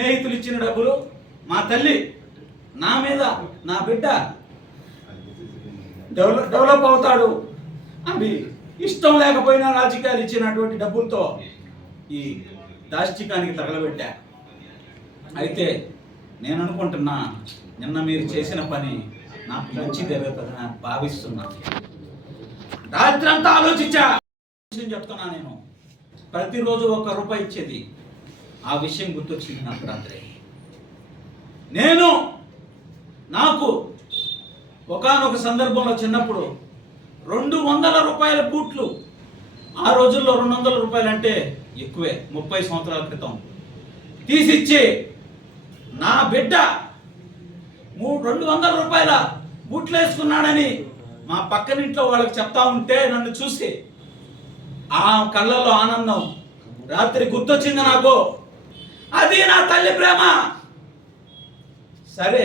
స్నేహితులు ఇచ్చిన డబ్బులు మా తల్లి నా మీద నా బిడ్డ డెవలప్ డెవలప్ అవుతాడు అని ఇష్టం లేకపోయినా రాజకీయాలు ఇచ్చినటువంటి డబ్బులతో ఈ దాష్టికానికి తగలబెట్టా. అయితే నేను అనుకుంటున్నా నిన్న మీరు చేసిన పని నాకు మంచి జరుగుతుంది నేను భావిస్తున్నా. రాత్రి అంతా ఆలోచించా చెప్తున్నా నేను. ప్రతిరోజు ఒక రూపాయి ఇచ్చేది. ఆ విషయం గుర్తొచ్చింది నాకు రాత్రి. నేను నాకు ఒకానొక సందర్భంలో చిన్నప్పుడు రెండు వందల రూపాయల బూట్లు ఆ రోజుల్లో రెండు వందల రూపాయలు అంటే ఎక్కువే ముప్పై సంవత్సరాల క్రితం. తీసిచ్చి నా బిడ్డ మూడు రెండు వందల రూపాయల బూట్లు వేసుకున్నాడని మా పక్కనింట్లో వాళ్ళకి చెప్తా ఉంటే నన్ను చూసి ఆ కళ్ళల్లో ఆనందం రాత్రి గుర్తొచ్చింది నాకు. అది నా తల్లి ప్రేమ. సరే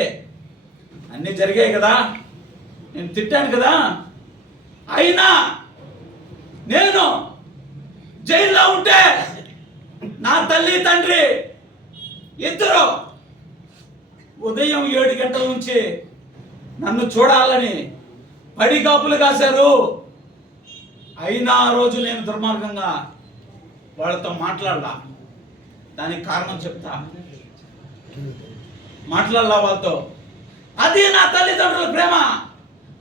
అన్నీ జరిగాయి కదా. నేను తిట్టాను కదా. అయినా నేను జైల్లో ఉంటే నా తల్లి తండ్రి ఇద్దరు ఉదయం ఏడు గంటల నుంచి నన్ను చూడాలని పడిగాపులు కాశారు. అయినా ఆ రోజు నేను దుర్మార్గంగా వాళ్ళతో మాట్లాడలా. దానికి కారణం చెప్తా. మాట్లాడలా వాళ్ళతో. అది నా తల్లిదండ్రుల ప్రేమ.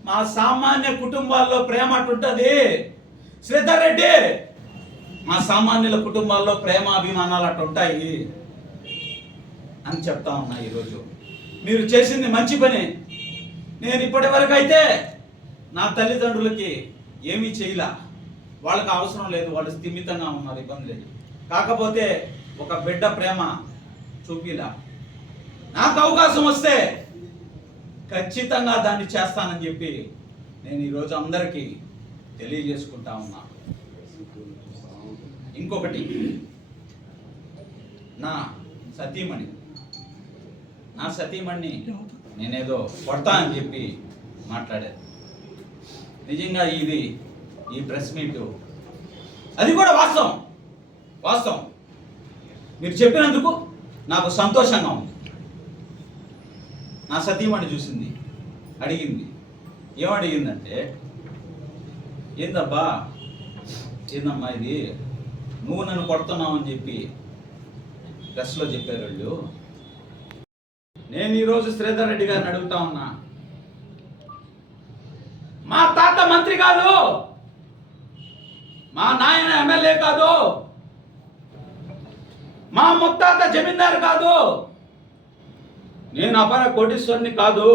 మా సామాన్య కుటుంబాల్లో ప్రేమ అటుంటది. శ్రీధర్ రెడ్డి మా సామాన్యుల కుటుంబాల్లో ప్రేమ అభిమానాలు అటుంటాయి అని చెప్తా ఉన్నా ఈరోజు. మీరు చేసింది మంచి పని. నేను ఇప్పటి వరకు అయితే నా తల్లిదండ్రులకి ఏమీ చేయలా. వాళ్ళకి అవసరం లేదు. వాళ్ళు స్థిమితంగా ఉన్నారు ఇబ్బంది లేదు. కాకపోతే ఒక బిడ్డ ప్రేమ చూపిలా. నాకు అవకాశం వస్తే ఖచ్చితంగా దాన్ని చేస్తానని చెప్పి నేను ఈరోజు అందరికీ తెలియజేసుకుంటా ఉన్నా. ఇంకొకటి నా సతీమణి. నా సతీమణిని నేనేదో కొడతా అని చెప్పి మాట్లాడాను. నిజంగా ఇది ఈ ప్రెస్ మీట్. అది కూడా వాస్తవం. వాస్తవం. మీరు చెప్పినందుకు నాకు సంతోషంగా ఉంది. నా సతీమణి చూసింది అడిగింది. ఏమడిగిందంటే ఏందబ్బా ఏందమ్మా ఇది? నువ్వు నన్ను కొడుతున్నావు అని చెప్పి ప్రెస్లో చెప్పారు వాళ్ళు. నేను ఈరోజు శ్రీధర్ రెడ్డి గారిని అడుగుతా ఉన్నా. మా తాత మంత్రి కాదు మా నాయన ఎమ్మెల్యే కాదు మా ముత్తాత జమీందారు కాదు. నేను అపర కోటీశ్వరుని కాదు.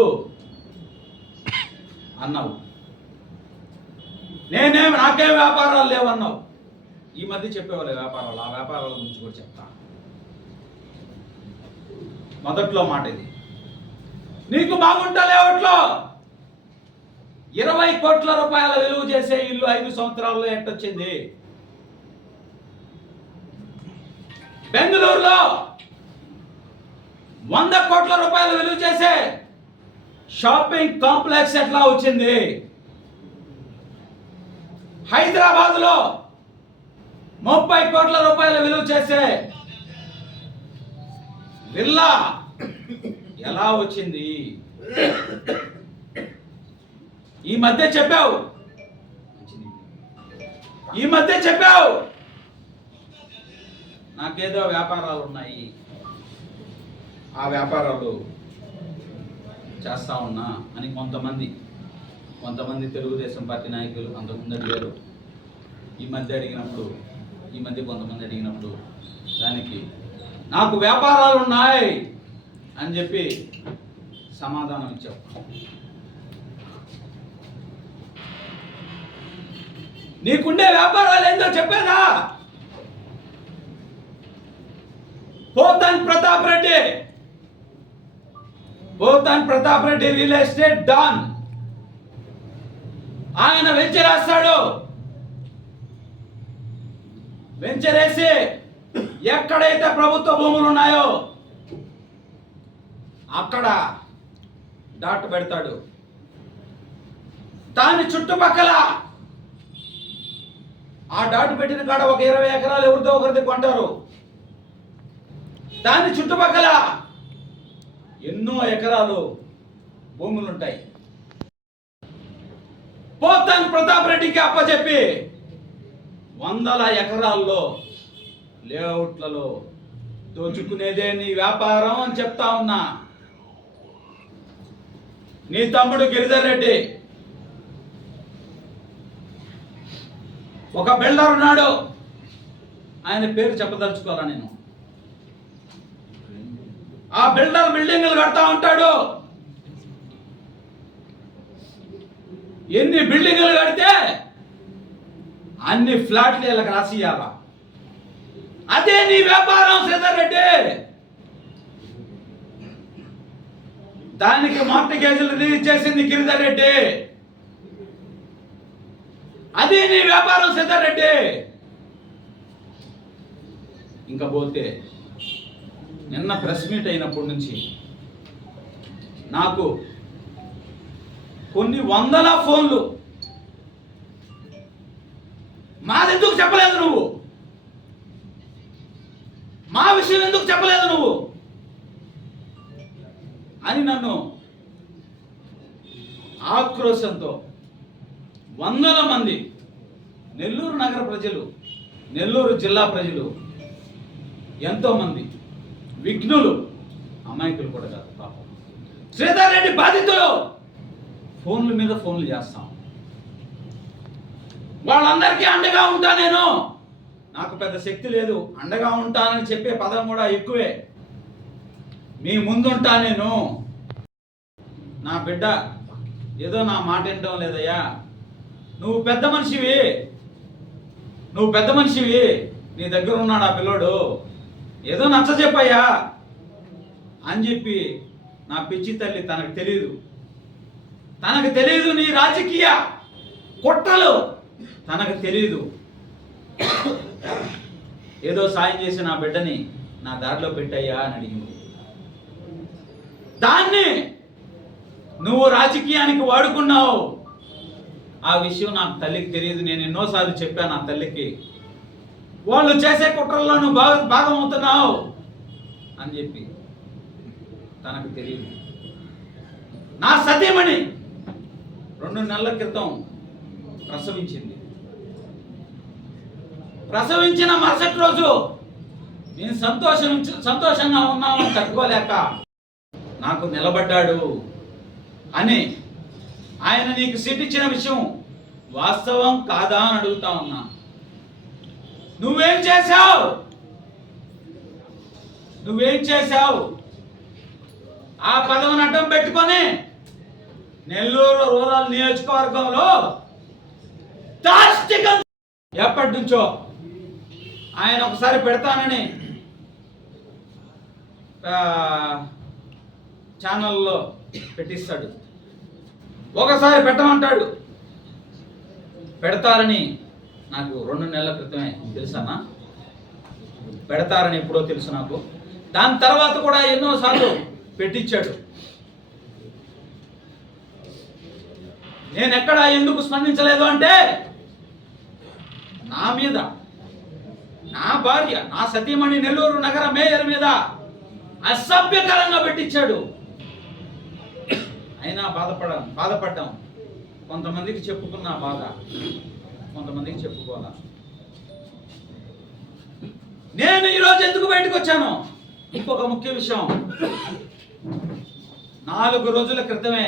అన్నావు. నేనేం నాకేం వ్యాపారాలు లేవన్నావు. ఈ మధ్య చెప్పేవాళ్ళు వ్యాపారాలు ఆ వ్యాపారాల గురించి కూడా చెప్తా. మొదట్లో మాట ఇది. నీకు బాగుంటా లేవట్లో ఇరవై కోట్ల రూపాయల విలువ చేసే ఇల్లు ఐదు సంవత్సరాల్లో ఎట్టొచ్చింది బెంగళూరులో వంద కోట్ల రూపాయలు విలువ చేసే షాపింగ్ కాంప్లెక్స్ ఎట్లా వచ్చింది? హైదరాబాద్లో ముప్పై కోట్ల రూపాయలు విలువ చేసే విల్లా ఎలా వచ్చింది? ఈ మధ్య చెప్పావు. ఈ మధ్య చెప్పావు. నాకేదో వ్యాపారాలు ఉన్నాయి ఆ వ్యాపారాలు చేస్తా ఉన్నా అని కొంతమంది కొంతమంది తెలుగుదేశం పార్టీ నాయకులు అంతకుముందు అడిగారు. ఈ మధ్య అడిగినప్పుడు ఈ మధ్య కొంతమంది అడిగినప్పుడు దానికి నాకు వ్యాపారాలు ఉన్నాయి అని చెప్పి సమాధానం ఇచ్చావు నీకుండే వ్యాపారాలు ఏందో చెప్పేదా? Pothan Pratap Reddy. Pothan Pratap Reddy real estate don. ఆయన వెంచర్ వేస్తాడు. వెంచర్ వేసి ఎక్కడైతే ప్రభుత్వ భూములు ఉన్నాయో అక్కడ డాట్ పెడతాడు. దాని చుట్టుపక్కల ఆ డాట్ పెట్టిన కాడ ఒక ఇరవై ఎకరాలు ఎవరితో ఒకరిది కొంటారు. దాని చుట్టుపక్కల ఎన్నో ఎకరాలు భూములు ఉంటాయి పోతాన్ ప్రతాప్ రెడ్డికి అప్పచెప్పి వందల ఎకరాల్లో లేఅవుట్లలో దోచుకునేదే నీ వ్యాపారం అని చెప్తా ఉన్నా. నీ తమ్ముడు గిరిధర్ రెడ్డి ఒక బిల్డర్ ఉన్నాడు. ఆయన పేరు చెప్పదలుచుకోవాలా నేను? ఆ బిల్డర్ బిల్డింగ్లు కడతా ఉంటాడు. ఎన్ని బిల్డింగ్లు కడితే అన్ని ఫ్లాట్లు వీళ్ళకి రాసియాలా అదే నీ వ్యాపారం శ్రీధర్ రెడ్డి. దానికి మార్టిగేజీలు రిలీజ్ చేసింది గిరిధర్ రెడ్డి. అదే నీ వ్యాపారం శ్రీధర్ రెడ్డి. ఇంకా పోతే నిన్న ప్రెస్ మీట్ అయినప్పటి నుంచి నాకు కొన్ని వందల ఫోన్లు మాదెందుకు చెప్పలేదు నువ్వు? మా విషయం ఎందుకు చెప్పలేదు నువ్వు? అని నన్ను ఆక్రోశంతో వందల మంది నెల్లూరు నగర ప్రజలు నెల్లూరు జిల్లా ప్రజలు ఎంతోమంది విఘ్నులు అమాయకులు కూడా కాదు పాపం. శ్రీధర్ రెడ్డి బాధితులు! ఫోన్ల మీద ఫోన్లు చేస్తాం. వాళ్ళందరికీ అండగా ఉంటా నేను. నాకు పెద్ద శక్తి లేదు. అండగా ఉంటానని చెప్పే పదం కూడా ఎక్కువే. మీ ముందుంటా నేను. నా బిడ్డ ఏదో నా మాట వినడం లేదయ్యా. నువ్వు పెద్ద మనిషివి. నువ్వు పెద్ద మనిషివి. నీ దగ్గర ఉన్నాడు ఆ పిల్లోడు. ఏదో నచ్చ చెప్పయ్యా అని చెప్పి నా పిచ్చి తల్లి తనకు తెలియదు తనకు తెలియదు నీ రాజకీయ కుట్రలు తనకు తెలియదు ఏదో సాయం చేసి నా బిడ్డని నా దారిలో పెట్టయ్యా అని అడిగింది. దాన్ని నువ్వు రాజకీయానికి వాడుకున్నావు. ఆ విషయం నాకు తల్లికి తెలియదు నేను ఎన్నోసార్లు చెప్పాను ఆ తల్లికి. వాళ్ళు చేసే కుట్రల్లో నువ్వు బాగా భాగం అవుతున్నావు అని చెప్పి తనకు తెలియదు. నా సతీమణి రెండు నెలల క్రితం ప్రసవించింది. ప్రసవించిన మరుసటి రోజు నేను సంతోషం సంతోషంగా ఉన్నామని తట్టుకోలేక నాకు నిలబడ్డాడు అని ఆయన నీకు సీట్ ఇచ్చిన విషయం వాస్తవం కాదా అని అడుగుతా ఉన్నా. నువ్వేం చేశావు? నువ్వేం చేశావు? ఆ పదవిని అడ్డం పెట్టుకొని నెల్లూరు రూరల్ నియోజకవర్గంలో దాష్టికం ఎప్పటి నుంచో ఆయన ఒకసారి పెడతానని ఛానల్లో పెట్టిస్తాడు. ఒకసారి పెట్టమంటాడు. పెడతారని నాకు రెండు నెలల క్రితమే తెలుసన్నా పెడతారని ఎప్పుడో తెలుసు నాకు. దాని తర్వాత కూడా ఎన్నోసార్లు పెట్టించాడు నేను ఎక్కడ ఎందుకు స్పందించలేదు అంటే నా మీద నా భార్య నా సతీమణి నెల్లూరు నగర మేయర్ మీద అసభ్యకరంగా పెట్టించాడు అయినా బాధపడ బాధపడ్డాం. కొంతమందికి చెప్పుకున్న బాధ. కొంతమందికి చెప్పుకోవాలా? నేను ఈరోజు ఎందుకు బయటకు వచ్చాను? ఇంకొక ముఖ్య విషయం. నాలుగు రోజుల క్రితమే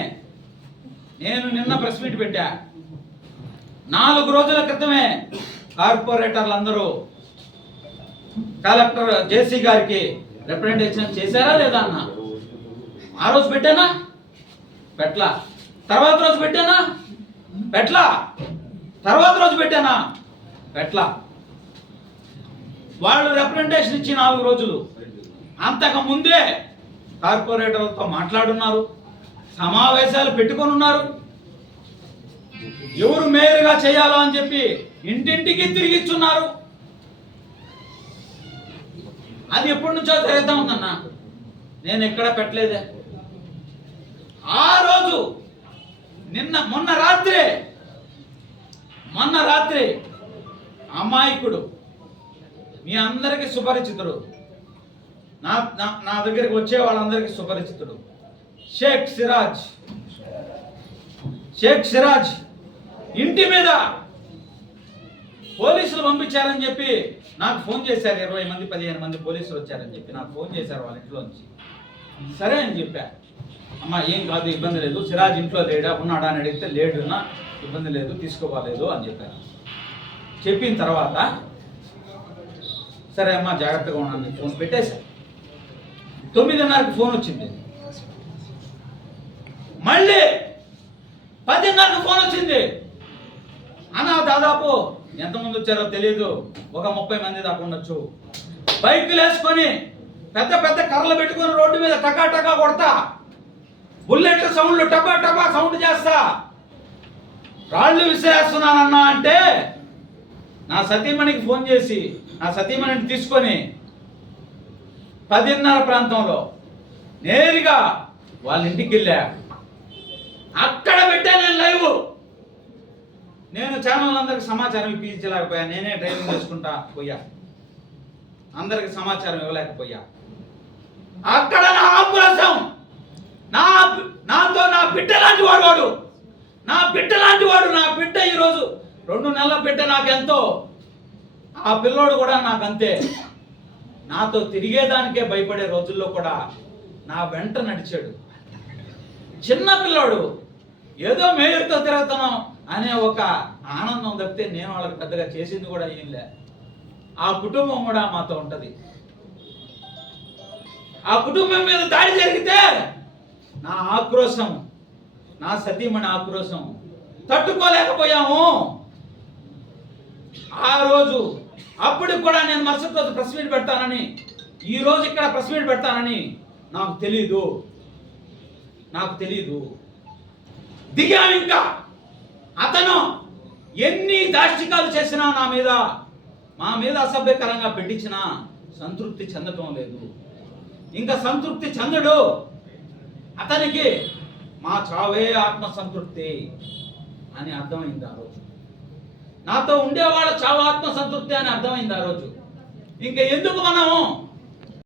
నేను నిన్న ప్రెస్ మీట్ పెట్టా. నాలుగు రోజుల క్రితమే కార్పొరేటర్లు అందరూ కలెక్టర్ జేసీ గారికి రిప్రజెంటేషన్ చేశారా లేదా అన్న? ఆ రోజు పెట్టానా? పెట్లా తర్వాత రోజు పెట్టానా? పెట్లా తర్వాత రోజు పెట్టానా? పెట్లా వాళ్ళు రిప్రజెంటేషన్ ఇచ్చి నాలుగు రోజులు. అంతకు ముందే కార్పొరేటర్లతో మాట్లాడున్నారు సమావేశాలు పెట్టుకొని ఉన్నారు. ఎవరు మేయర్గా చేయాలో అని చెప్పి ఇంటింటికి తిరిగిచ్చున్నారు అది ఎప్పటి నుంచో జరుగుతూ ఉందన్న. నేను ఎక్కడ పెట్టలేదే. ఆ రోజు నిన్న మొన్న రాత్రి మొన్న రాత్రి అమాయకుడు మీ అందరికీ సుపరిచితుడు. నా నా నా దగ్గరికి వచ్చే వాళ్ళందరికీ సుపరిచితుడు. షేక్ సిరాజ్. షేక్ సిరాజ్ ఇంటి మీద పోలీసులు పంపించారని చెప్పి నాకు ఫోన్ చేశారు. ఇరవై మంది పదిహేను మంది పోలీసులు వచ్చారని చెప్పి నాకు ఫోన్ చేశారు వాళ్ళ ఇంట్లోంచి సరే అని చెప్పా. అమ్మ ఏం కాదు ఇబ్బంది లేదు. సిరాజ్ ఇంట్లో లేడా? ఉన్నాడా అని అడిగితే లేడునా ఇబ్బంది లేదు తీసుకోవాలేదు అని చెప్పాను చెప్పిన తర్వాత సరే అమ్మా జాగ్రత్తగా ఉన్నాను ఫోన్ పెట్టేశా తొమ్మిదిన్నరకు ఫోన్ వచ్చింది. మళ్ళీ పదిన్నరకు ఫోన్ వచ్చింది. అన్న దాదాపు ఎంతమంది వచ్చారో తెలియదు ఒక ముప్పై మంది దాకా ఉండొచ్చు. బైక్లు వేసుకొని పెద్ద పెద్ద కర్రలు పెట్టుకొని రోడ్డు మీద టకా టకా కొడతా. బుల్లెట్ సౌండ్లు టపా టపా సౌండ్ చేస్తా. రాళ్ళు విసిరేస్తున్నానన్నా అంటే నా సతీమణికి ఫోన్ చేసి నా సతీమణిని తీసుకొని పదిన్నర ప్రాంతంలో నేరుగా వాళ్ళ ఇంటికి వెళ్ళా. అక్కడ పెట్టా నేను లైవ్. నేను ఛానల్ అందరికి సమాచారం ఇప్పించలేకపోయా. నేనే డ్రైవింగ్ చేసుకుంటా పోయా. అందరికి సమాచారం ఇవ్వలేకపోయా. అక్కడ నా ఆపురసం నా నాతో నా బిడ్డ లాంటి వాడు వాడు నా బిడ్డ లాంటి వాడు నా బిడ్డ ఈరోజు రెండు నెలల బిడ్డ నాకెంతో. ఆ పిల్లోడు కూడా నాకంతే. నాతో తిరిగేదానికే భయపడే రోజుల్లో కూడా నా వెంట నడిచాడు. చిన్న పిల్లోడు. ఏదో మేయర్తో తిరుగుతున్నాం అనే ఒక ఆనందం తప్పితే నేను వాళ్ళకి పెద్దగా చేసింది కూడా ఏం లే. ఆ కుటుంబం కూడా మాతో ఉంటుంది. ఆ కుటుంబం మీద దాడి జరిగితే నా ఆక్రోశం నా సతీమణి ఆక్రోశం తట్టుకోలేకపోయాము. ఆ రోజు అప్పటికి కూడా నేను మరుసటి రోజు ప్రెస్ మీట్ పెడతానని ఈ రోజు ఇక్కడ ప్రెస్ మీట్ పెడతానని నాకు తెలీదు. నాకు తెలీదు. దిగాం ఇంకా. అతను ఎన్ని దాష్టికాలు చేసినా నా మీద మా మీద అసభ్యకరంగా పెట్టించినా సంతృప్తి చెందటం లేదు. ఇంకా సంతృప్తి చెందడు. అతనికి మా చావే ఆత్మ సంతృప్తి అని అర్థమైంది ఆ రోజు. నాతో ఉండేవాళ్ళ చాలా ఆత్మ సంతృప్తి అని అర్థమైంది ఆ రోజు. ఇంకా ఎందుకు మనము